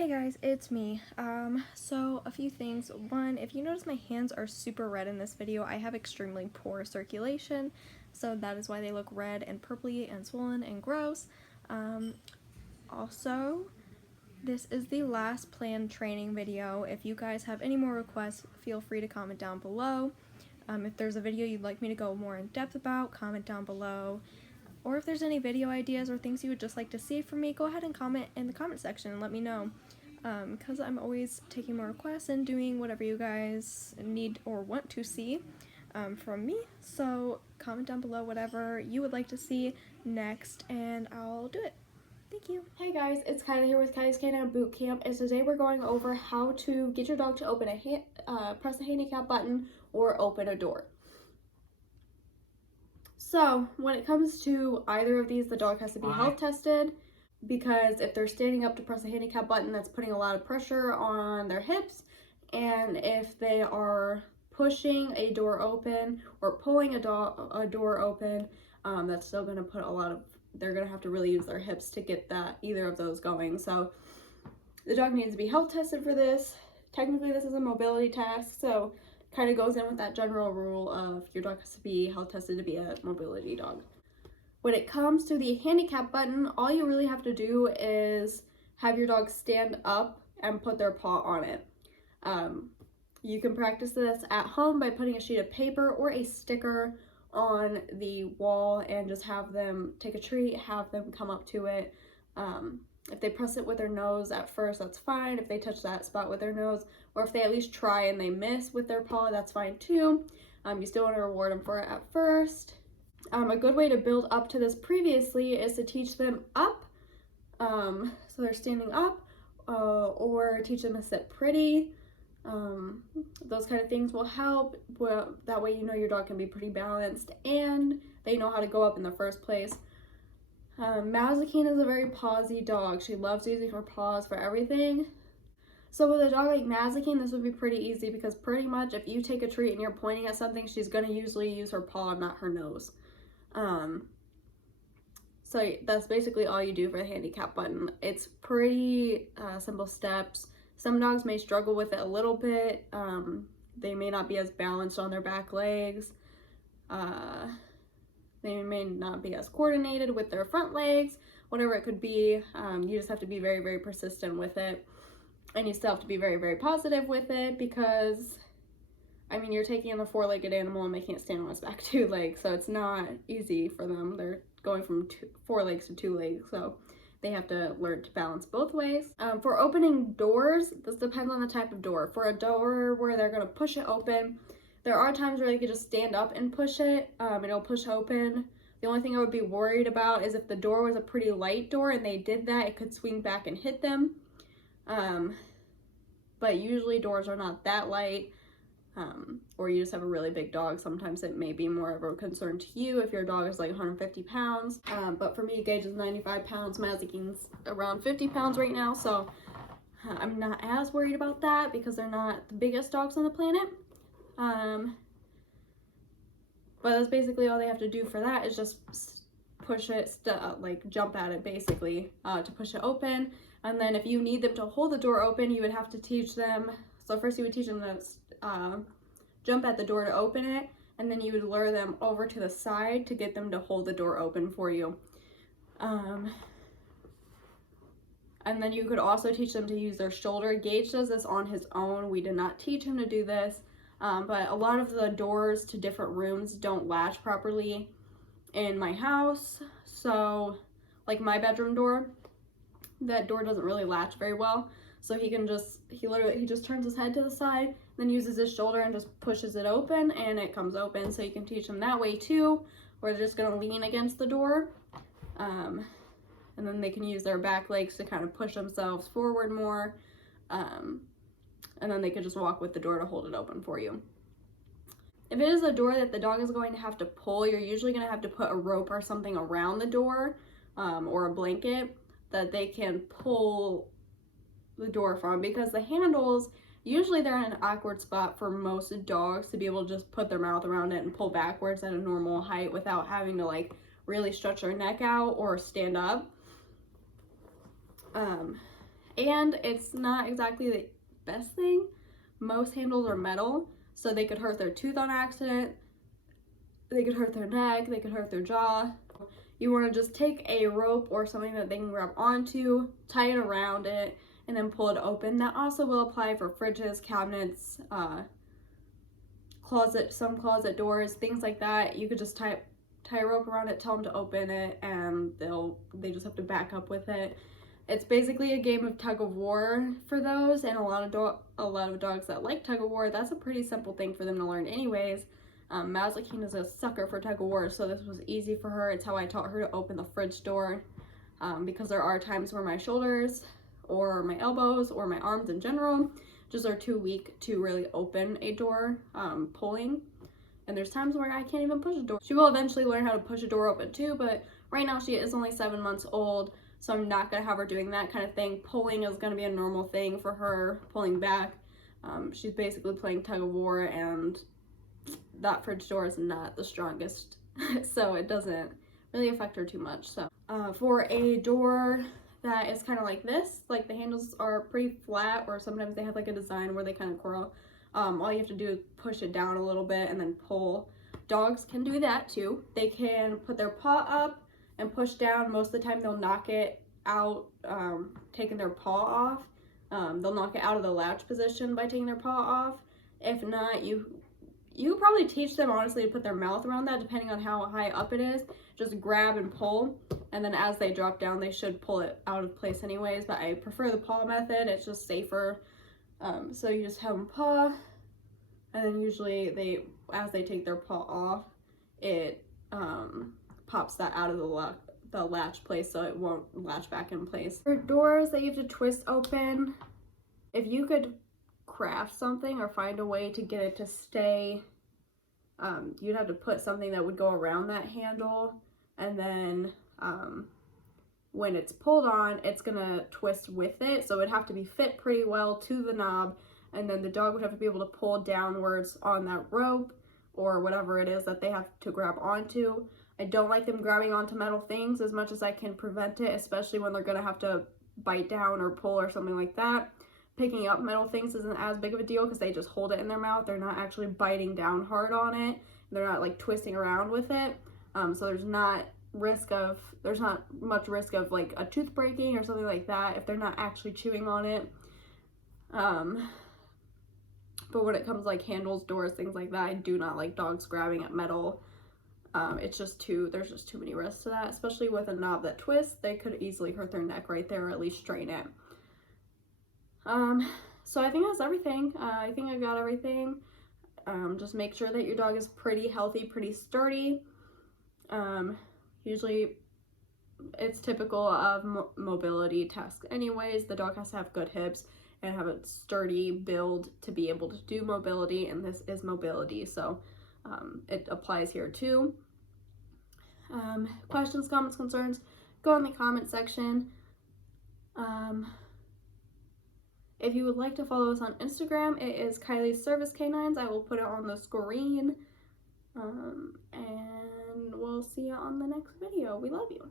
Hey guys, it's me. So a few things. One, if you notice my hands are super red in this video, I have extremely poor circulation, so that is why they look red and purpley and swollen and gross. Also, this is the last planned training video. If you guys have any more requests, feel free to comment down below. If there's a video you'd like me to go more in depth about, comment down below. Or if there's any video ideas or things you would just like to see from me, go ahead and comment in the comment section and let me know. Because I'm always taking more requests and doing whatever you guys need or want to see from me. So comment down below whatever you would like to see next and I'll do it. Thank you. Hey guys, it's Kylie here with Kylie's Canine Boot Camp, and today we're going over how to get your dog to open press a handicap button or open a door. So when it comes to either of these, the dog has to be health tested, because if they're standing up to press a handicap button, that's putting a lot of pressure on their hips, and if they are pushing a door open or pulling a door open, that's still going to put they're going to have to really use their hips to get either of those going. So the dog needs to be health tested for this. Technically this is a mobility task, so kind of goes in with that general rule of your dog has to be health tested to be a mobility dog. When it comes to the handicap button, all you really have to do is have your dog stand up and put their paw on it. You can practice this at home by putting a sheet of paper or a sticker on the wall and just have them take a treat, have them come up to it. If they press it with their nose at first, that's fine. If they touch that spot with their nose, or if they at least try and they miss with their paw, that's fine too. You still want to reward them for it at first. A good way to build up to this previously is to teach them up, so they're standing up, or teach them to sit pretty. Those kind of things will help. Well, that way you know your dog can be pretty balanced and they know how to go up in the first place. Mazikeen is a very pawsy dog. She loves using her paws for everything. So with a dog like Mazikeen, this would be pretty easy, because pretty much if you take a treat and you're pointing at something, she's going to usually use her paw, not her nose. So that's basically all you do for the handicap button. It's pretty simple steps. Some dogs may struggle with it a little bit. They may not be as balanced on their back legs. They may not be as coordinated with their front legs, whatever it could be. You just have to be very, very persistent with it. And you still have to be very, very positive with it, because, I mean, you're taking in a four-legged animal and making it stand on its back 2 legs, so it's not easy for them. They're going from 4 legs to 2 legs, so they have to learn to balance both ways. For opening doors, this depends on the type of door. For a door where they're going to push it open, there are times where they could just stand up and push it, and it'll push open. The only thing I would be worried about is if the door was a pretty light door and they did that, it could swing back and hit them. But usually doors are not that light, or you just have a really big dog. Sometimes it may be more of a concern to you if your dog is like 150 pounds. But for me, Gage is 95 pounds, Mazikeen's around 50 pounds right now, so I'm not as worried about that because they're not the biggest dogs on the planet. But that's basically all they have to do for that, is just push it, like jump at it basically, to push it open. And then if you need them to hold the door open, you would have to teach them. So first you would teach them to jump at the door to open it, and then you would lure them over to the side to get them to hold the door open for you. And then you could also teach them to use their shoulder. Gage does this on his own. We did not teach him to do this. But a lot of the doors to different rooms don't latch properly in my house. So like my bedroom door, that door doesn't really latch very well. So he just turns his head to the side, then uses his shoulder and just pushes it open, and it comes open. So you can teach them that way too, where they're just gonna lean against the door. And then they can use their back legs to kind of push themselves forward more. And then they could just walk with the door to hold it open for you. If it is a door that the dog is going to have to pull, you're usually going to have to put a rope or something around the door, or a blanket that they can pull the door from, because the handles, usually they're in an awkward spot for most dogs to be able to just put their mouth around it and pull backwards at a normal height without having to like really stretch their neck out or stand up. And it's not exactly the best thing. Most handles are metal, so they could hurt their tooth on accident, they could hurt their neck, they could hurt their jaw. You want to just take a rope or something that they can grab onto, tie it around it, and then pull it open. That also will apply for fridges, cabinets, some closet doors, things like that. You could just tie a rope around it, tell them to open it, and they just have to back up with it. It's basically a game of tug of war for those, and a lot of dogs that like tug of war, that's a pretty simple thing for them to learn anyways. Mazakine is a sucker for tug of war, so this was easy for her. It's how I taught her to open the fridge door, because there are times where my shoulders or my elbows or my arms in general just are too weak to really open a door pulling. And there's times where I can't even push a door. She will eventually learn how to push a door open too, but right now she is only 7 months old, so I'm not gonna have her doing that kind of thing. Pulling is gonna be a normal thing for her, pulling back. She's basically playing tug of war, and that fridge door is not the strongest, so it doesn't really affect her too much. So for a door that is kind of like this, like the handles are pretty flat, or sometimes they have like a design where they kind of curl, all you have to do is push it down a little bit and then pull. Dogs can do that too. They can put their paw up and push down. Most of the time they'll knock it out, taking their paw off. They'll knock it out of the latch position by taking their paw off. If not, you could probably teach them honestly to put their mouth around that, depending on how high up it is. Just grab and pull, and then as they drop down they should pull it out of place anyways, but I prefer the paw method. It's just safer. So you just have them paw, and then usually as they take their paw off, it pops that out of the latch place, so it won't latch back in place. For doors that you have to twist open, if you could craft something or find a way to get it to stay, you'd have to put something that would go around that handle, and then when it's pulled on, it's gonna twist with it, so it'd have to be fit pretty well to the knob, and then the dog would have to be able to pull downwards on that rope or whatever it is that they have to grab onto. I don't like them grabbing onto metal things as much as I can prevent it, especially when they're gonna have to bite down or pull or something like that. Picking up metal things isn't as big of a deal because they just hold it in their mouth. They're not actually biting down hard on it. They're not like twisting around with it. So there's not much risk of like a tooth breaking or something like that if they're not actually chewing on it. But when it comes to like handles, doors, things like that, I do not like dogs grabbing at metal. There's just too many risks to that, especially with a knob that twists. They could easily hurt their neck right there, or at least strain it. So I think that's everything. I think I got everything. Just make sure that your dog is pretty healthy, pretty sturdy. Usually it's typical of mobility tasks anyways. The dog has to have good hips and have a sturdy build to be able to do mobility, and this is mobility, so it applies here too. Questions, comments, concerns, go in the comment section. If you would like to follow us on Instagram, it is Kylie's Service Canines. I will put it on the screen. And we'll see you on the next video. We love you.